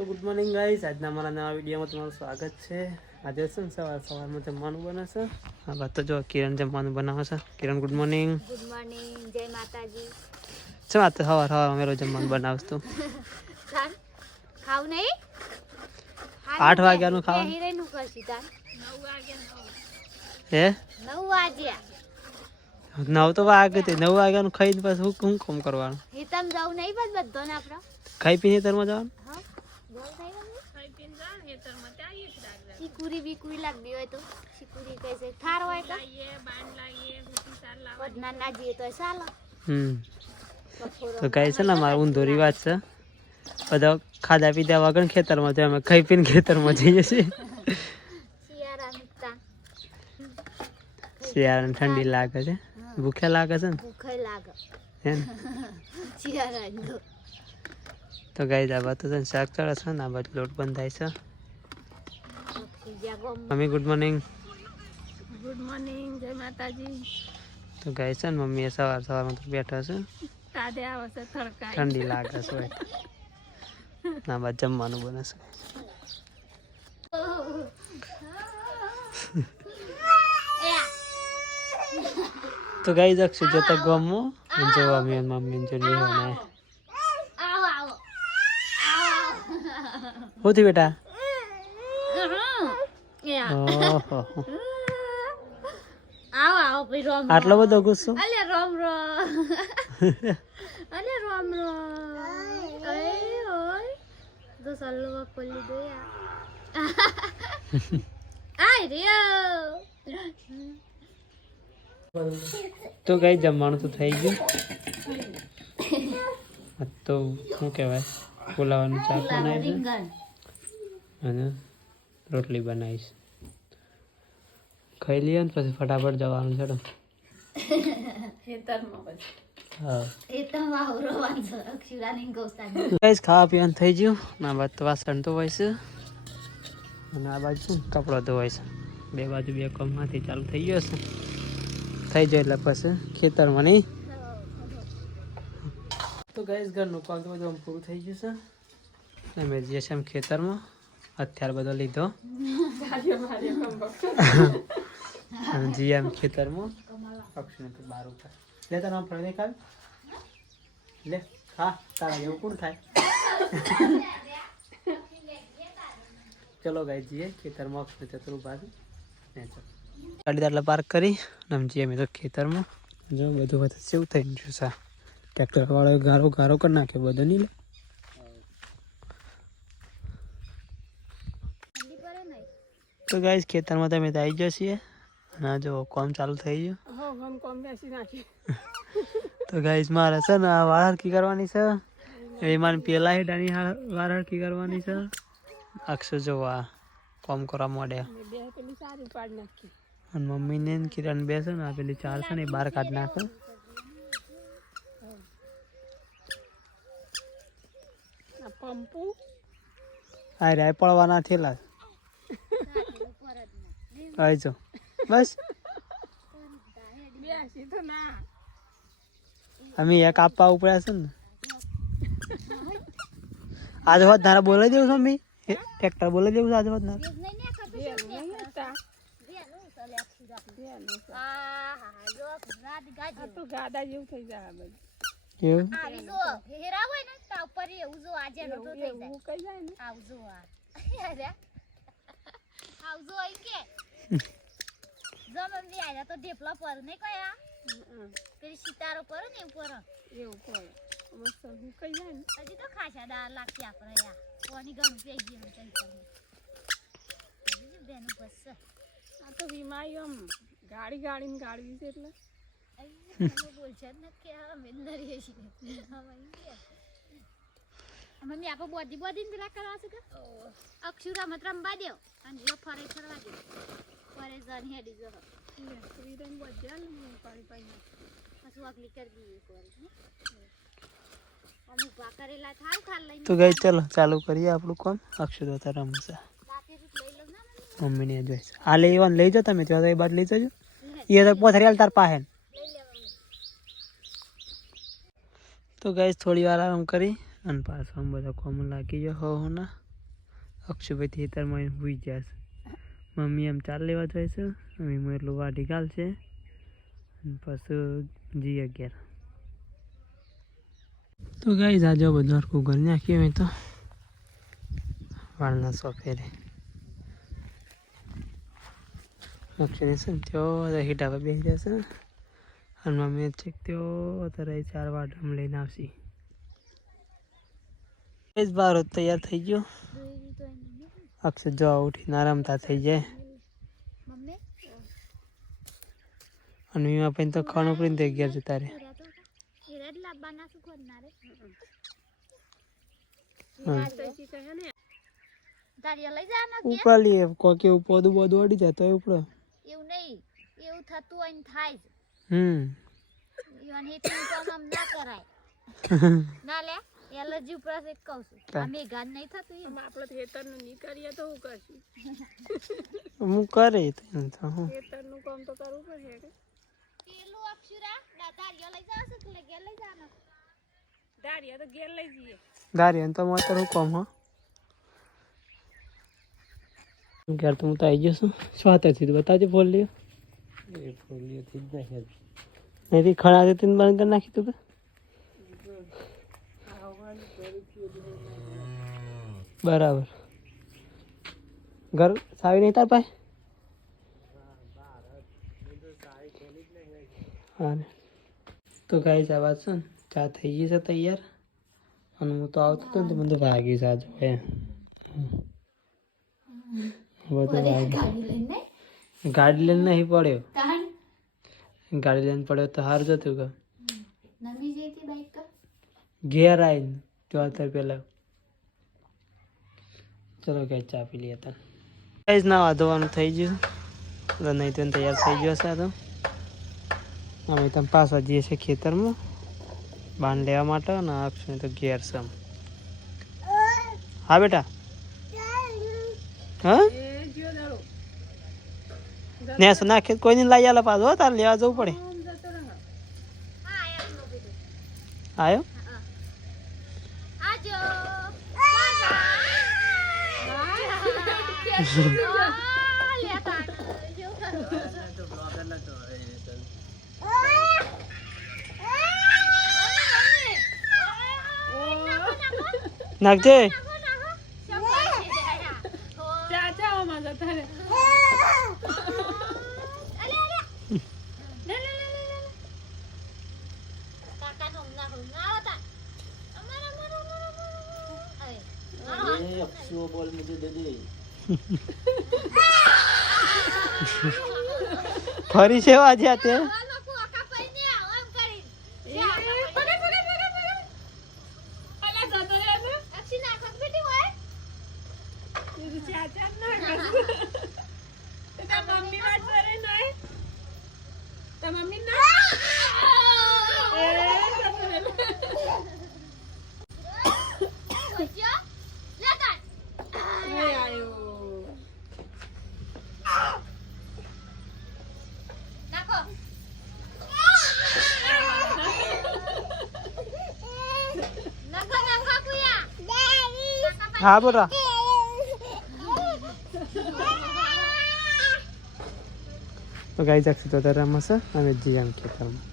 તો good morning guys, આજના મારા નવા વિડીયોમાં તમારું સ્વાગત છે. આજે છે ને સવારમાં જમવાનું બને છે. હા વાત તો જો કિરણ જમવાનું બનાવે છે. કિરણ ગુડ મોર્નિંગ. ગુડ મોર્નિંગ, જય માતાજી. છે વાત સવાર મેરો જમવાનું બનાવસ તું. ખાવ નહીં 8 વાગ્યાનું ખાવાનું. હિરેનું કરશી તાર 9 વાગ્યા હે 9 વાગ્યા 9 તો વાગે તે 9 વાગ્યાનું ખાઈને પછી હું કામ કરવાનું? હિતમ જાવ નહીં બસ બધો ને આપણો ખાઈ પીને તરમાં જવાનું. હા જાવ નહીં ખાઈ પીને જાવ હેતરમાં ત્યાં એક લાગ શીકુરી બીકુરી લાગી હોય તો શીકુરી કઈસે થાર હોય તો લાઈએ બાંડ લાઈએ ગુટી સાર લાવ વડના ના જીએ તો ચાલે. તો ગાઈસ છે ને મારો ઊંધો રિવાજ છે. બધા ખાધા પીધા વગર ખેતરમાં જાય, અમે ખાઈ પીને ખેતરમાં જઈએ છીએ. શિયાળાની ઠંડી લાગે છે, ભૂખ્યા લાગે છે ને? ભૂખે લાગે હે ને? શિયાળા તો ગાઈસ આ બાજુ છે ને શાક ચડે છે ને આ બાજુ લોટ બંધાય છે. Mummy good morning. Good morning, જય માતાજી. તો ગાઈસ છે ને મમ્મી સવારમાં તો બેઠા છે, તાદે આવે છે તડકા, ઠંડી લાગે છે ના બાદ જમવાનું બને છે. તો ગાઈસ અક્ષુ જતા ગામમાં જોવા મમ્મી જો લેવાના. હોતી બેટા આટલો બધો ગુસ્સો? અલે રોમ તો સલ્લો ખોલી દો આય રિયો. તો ગાઈસ જમવાનું તો થઈ ગયું. તો શું કહેવાય, પુલાવનું શાક બનાવીશ અને રોટલી બનાવીશ. ખાઈ લઈએ ને પછી ફટાફટ જવાનું છે. ગાઈસ ખાવા પીવાનું થઈ ગયું. આ બાજુ તો વાસણ ધોવાય છે અને આ બાજુ શું કપડો ધોવાય છે. બે બાજુ બે કામમાંથી ચાલુ થઈ ગયો છે. થઈ જાય એટલે પછી ખેતરમાં નહીં. તો ગાઈસ ઘરનું કામ તો બધું પૂરું થઈ ગયું છે. અમે જઈએ છીએ ખેતરમાં, અત્યારે બધો લીધો જઈએ એમ ખેતરમાં. અક્ષને તો બાર ઉપર લે તારા નામ ફળ દેખાય લે હા તારા એવું કોણ થાય. ચલો ગાઈસ જઈએ ખેતરમાં. અક્ષને ચતુર બાજુ ગાડી દાટલા પાર્ક કરી આમ જઈએ અમે તો ખેતરમાં. જો બધું બધું સેવ થઈ ગયું છે. ટ્રેક્ટર વાળો ગારો કરી નાખ્યો બધો નહીં લે. તો ગાઈસ ખેતરમાં તમે આવી ગયા છીએ અને જો કામ ચાલુ થઈ ગયું. તો ગાઈસ મારે છે ને વાળ હરકી કરવાની છે. એમાં પેલા હેડાની વાળ હરકી કરવાની છે. અક્ષર જો આ કામ કરવા માંડ્યા અને મમ્મી ને કિરણ બે છે ને પેલી ચાર છે ને બહાર કાઢી નાખે. આ રે પડવાના થયેલા આવજો બસ. અમે એક આપવા ઉપડ્યા છે ને. આજે હોત ધારા બોલાવી દેવું મમ્મી, ટ્રેક્ટર બોલાવી દેવું આજે હોત ધારા. ગાડા જેવું થઈ જાય એવું હેરા હોય ને તા ઉપર એવું જો આજે નતો થઈ જાય હું કઈ જાય ને આવજો અરે આવજો આઈ કે જમન બી આયા તો ઢેપલા પર નઈ કયા પેલી સિતારો પર ને ઉપર એવું પર મસ્ત હું કઈ જાય ને હજી તો ખાસા દાળ લાગતી આપણે યા કોની ગમ પે ગઈ ને કઈ કરી હજી બેનું બસ આ તો હિમાયમ ગાડી છે એટલે બોલ છે ને કે અમે નરી છે મમ્મી આપો બોડી ને પેલા કરવા છે કે અક્ષુરા મત રંબા દેવ અને જો ફરે ફરવા દે ફરે જન હેડી જો ફ્રીડમ બજાલ હું પાણી પછી અગલી કરી દીધી કોલ અમે ભા કરેલા થાવ ખાલ લઈને. તો ગાઈસ ચાલો ચાલુ કરીએ આપણું કામ. અક્ષર તો રમશે મમ્મી ને જોઈશ આ લેવાનું લઈ જાઓ તમે ત્યાં તો એ બાદ લઈ જજો. એ તો પોથરિયાલ તાર પાસે. તો ગાઈસ થોડી વાર આરામ કરી અને પાછું બધા કોમ લાગી ગયો હો ના અક્ષુભાઈ ખેતરમાં હુઈ ગયા છે. મમ્મી એમ ચાલ લેવા જાય છે. મમ્મી એટલું વાઢી ગાલશે અને પછી જી 11. તો ગાઈસ આજે બધું હરખું કરી નાખ્યું હોય તો વાળના સોફેરે અક્ષુને છે ને તેઓ હીટા પર બેસી જશે અને મમ્મી ચેક તેઓ અત્યારે 4 વાટમ લઈને આવશે. ગાઈસ બારો તૈયાર થઈ ગયો. અક્ષર જો ઉઠીને આરામતા થઈ જાય અને એમાં પણ તો ખાણું પીને થઈ ગયા છે તારે ઉપાડીએ કોકે પોદું બોદું અડી જાય તો ઉપડે એવું નહીં એવું થતું હોય ને થાય જ ના કરાય ના લે એલર્જી ઉપર એક કહું છું અમે ગાન નહીં થતું આપણે ખેતર નું નહીં કરીએ તો હું કરશું હું કરે ખેતર નું કામ તો કરવું પડશે પેલું અક્ષરા દારિયા લઈ જાવ છે કે ઘેર લઈ જાનો દારિયા તો ઘેર લઈ જઈએ દારિયા તો માત્ર હું કામ હો ઘેર તો હું તો આવી ગયો છું સ્વાતથી તો બતાવજો ફોલ્લીઓ એ ફોલ્લીઓ થી જ નાખી નહીં ખણા દેતી બંધ કરી નાખી તું બરાબર ઘર સાવી નહીં તાર પાસે હા તો ગાઈસ આ વાત છે ને ચા થઈ ગઈ છે તૈયાર અને હું તો આવતો હતો ને તો મને વાગી છે આજ ગાડી લઈને નહીં પડ્યો ગાડી લઈને પડ્યો તો હાર જતું કે ઘેર આવીને ચોથર પેલા ચલો કઈ ચા પી લઈએ હતા ગાઈસ ના વાંધવાનું થઈ ગયું તો નહીં તો તૈયાર થઈ ગયો છે તો અમે તમે પાછા જઈએ છીએ ખેતરમાં બાંધ લેવા માટે અને અક્ષને તો ઘેર છે હા બેટા હા ને નાખે કોઈ નહીં લાવી આલે પાછો તારે લેવા જવું પડે આવ્યો નાખજે ફરી છે આજે તે હા બોલા તો ગાઈ જાક્ષી તો રમશે અને જીયાન ખેતરમાં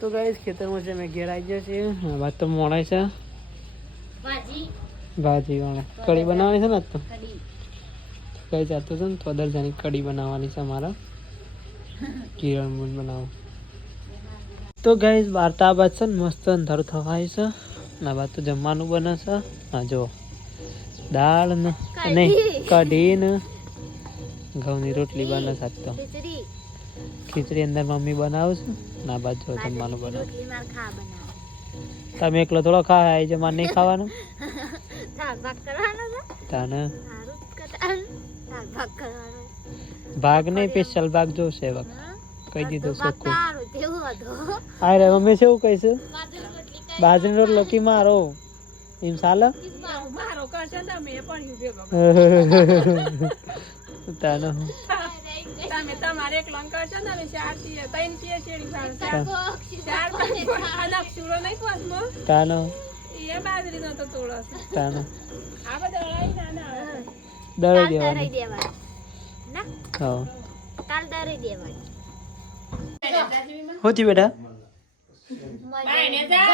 તો ગાઈસ ખેતરમાં છે મેં ઘેર આવી ગયો છે વાત તો મોડાય છે ભાજી વાળા કઢી બનાવવાની છે ને તો કઈ જાતું છે ને તો દરજાની કઢી બનાવવાની છે મારા કિરણ મૂળ બનાવું તો ગાઈસ વાર્તા બાદ છે ને મસ્ત અંધારું થવાય છે આ બાદ તો જમવાનું બને છે હા જો દાળ ને નહીં કઢી ને ઘઉંની રોટલી બને છે તો ખીચડી અંદર મમ્મી બનાવું છું ના બાદ જો જમવાનું બનાવું તમે એકલો થોડો ખા આવી જમવાનું નહીં ખાવાનું ભાગ નહીં સ્પેશિયલ ભાગ જોશે વખત કહી દીધું ચોખ્ખું તારું તેવું હતું હા રે મમ્મી છે એવું કહીશું બાજરીનો રોટલો કી મારો એમ ચાલે મારો કરશે તમે પણ ભેગો તાનો તમે તમારે એક લંક કરશો ને ચાર છીએ ત્રણ છીએ ચેડી ચાર પાંચ સુરો નહીં કોસમો તાનો એ બાજરીનો તો તોડો તાનો આ બધા દળી દેવાનું ના હા કાલ દરી દેવાની હોતી બેટા બાયને જા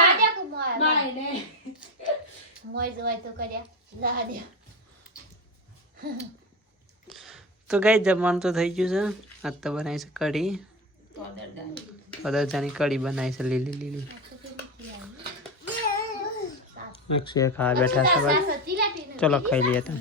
બાયને મોય જોય તો કર્યા જા દે તો ગાઈ જમવાનું તો થઈ ગયું છે આજ તો બનાવી છે કઢી પદરજાની કઢી બનાવી છે લીલી લીલી અક્ષય ખાવા બેઠા છે ભાઈ ચલો ખાઈ લઈએ તમે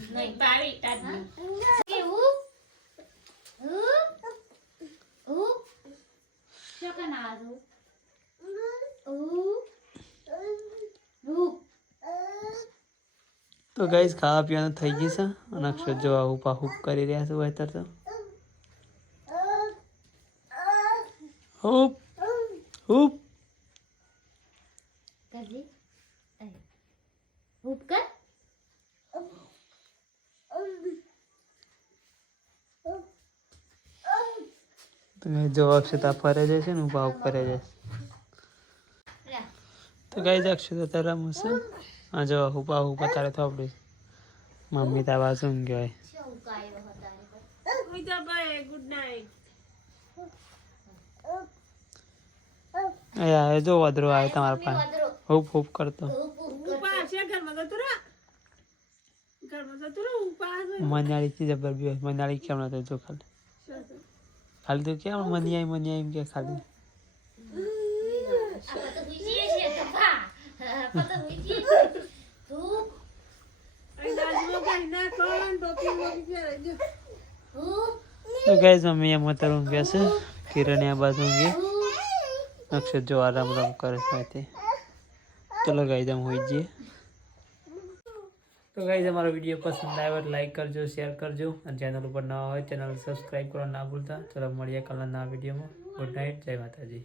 તો ગાઈસ ખાવા પીવાનું થઈ ગયું છે અને અક્ષર જો ઉપા હુપ કરી રહ્યા છે વહેતર તો હુપ હુપ કરજી હુપ કર તો જો અક્ષતા ફરે જાય છે ને ઉપા હુપ કરે જાય તો ગાઈસ અક્ષતા તો રમું છે આ જો ઉપા હુપ તારે થોપડી મમ્મી તા બાજુ ગયો ગુડ નાઇટ અયા જો વધરો આવે તમારા પાસે હુપ હુપ કરતો મનાળી થી જબર બી મનાળી કેમ નતો જો ખાલી ખાલી તો કેમ મનિયા એમ કે ખાલી તો ગાઈસ મમ્મી એમ ઉતરું ગયા છે કિરણ આ બાજુ ઊંઘી અક્ષર જો આરામ કરે છે ચલો ગાઈસ हम હોઈ જઈએ તો ગાઈસ અમારો વિડીયો પસંદ આવ્યો તો લાઈક કરજો શેર કરજો અને ચેનલ ઉપર નવા હોય ચેનલ સબસ્ક્રાઇબ કરવાનું ના ભૂલતા ચલો મળીએ કાલના નવા વિડીયોમાં ગુડ નાઇટ જય માતાજી